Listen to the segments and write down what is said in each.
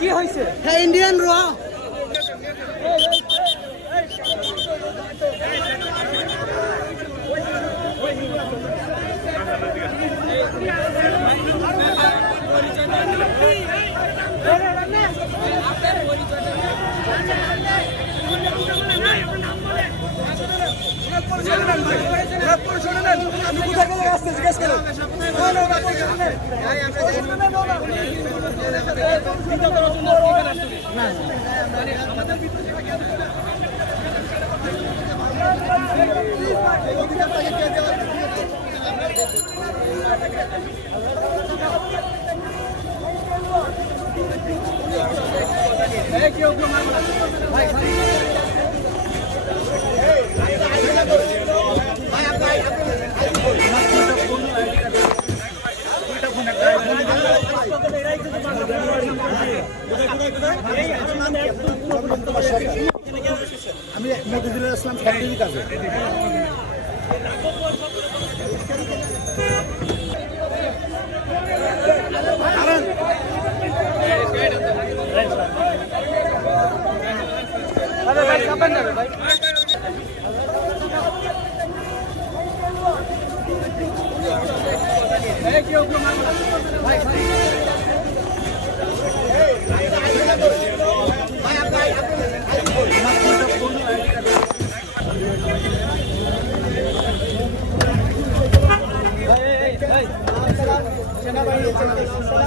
কি হয়েছে? হ্যাঁ ইন্ডিয়ান র আমি মতিজুল ইসলাম ফ্যাক্টরি কাজে ভাই কাপেন যাবে ভাই।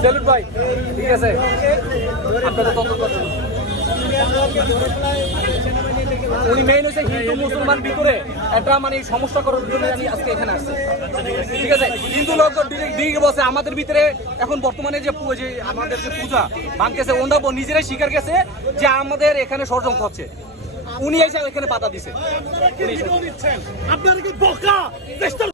সেলুট ভাই, ঠিক আছে আপনাদের তথ্য করছেন। উনি মেইন হচ্ছে হিন্দু মুসলমান ভিতরে একটা মানে সমস্যা করার জন্য আমি আজকে এখানে আসছি, ঠিক আছে। হিন্দু লোক দিকে বসে আমাদের ভিতরে এখন বর্তমানে যে আমাদের যে পূজা ভাঙতেছে ওনারা নিজেরাই স্বীকার গেছে যে আমাদের এখানে ষড়যন্ত্র হচ্ছে। উনি এসে এখানে বাধা দিছে।